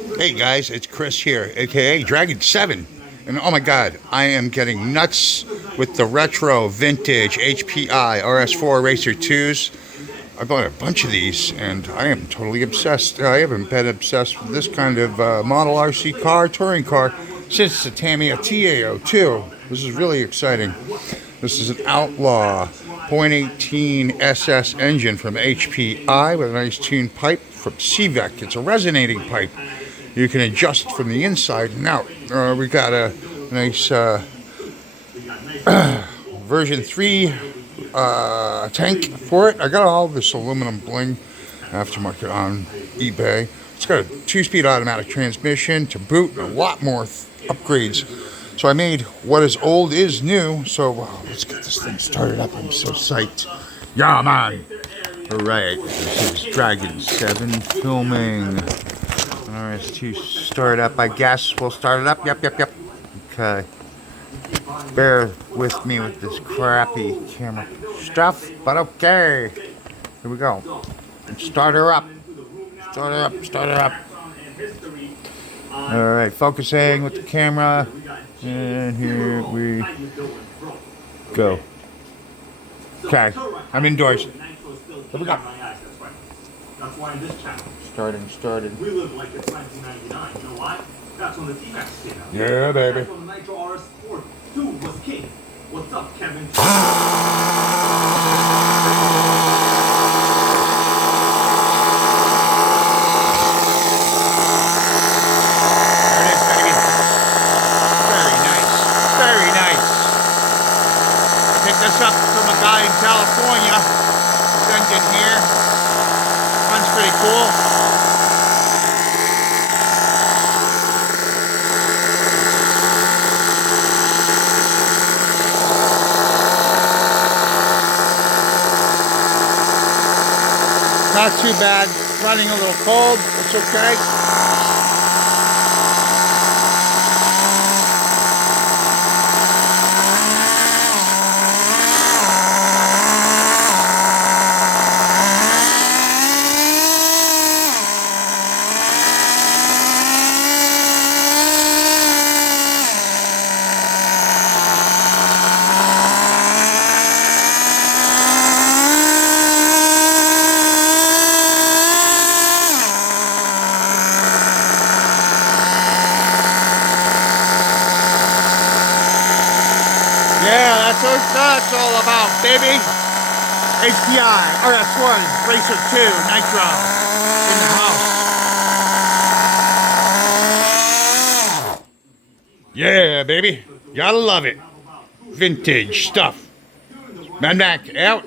Hey guys, it's Chris here, aka Dragon 7. And oh my god, I am getting nuts with the retro vintage HPI RS4 Racer 2s. I bought a bunch of these and I am totally obsessed. I haven't been obsessed with this kind of model RC car, touring car, since the Tamiya TA02. This is really exciting. This is an Outlaw .18 SS engine from HPI with a nice tuned pipe from CVEC. It's a resonating pipe. You can adjust from the inside and out. We got a nice version 3 tank for it. I got all this aluminum bling aftermarket on eBay. It's got a 2-speed automatic transmission to boot and a lot more upgrades. So I made what is old is new. So let's get this thing started up. I'm so psyched. Yeah, man. Alright, this is Dragon 7 filming. Alright, it's to start up, I guess. We'll start it up. Yep. Okay. Bear with me with this crappy camera stuff, but okay. Here we go. Start her up. Start her up. Alright, focusing with the camera. And here we go. Okay, I'm indoors. Here we go. That's why in this channel. Started. We live like it's 1999. You know why? That's when the T-Max came out. Yeah, baby. That's when the Nitro RS4 2 was king. What's up, Kevin? Very nice. Picked this up from a guy in California. Sent it here. Runs pretty cool. Not too bad. Running a little cold. It's okay. Yeah, that's what it's all about, baby. HPI RS4 Racer 2 Nitro in the house. Yeah, baby. Gotta love it. Vintage stuff. Man back out.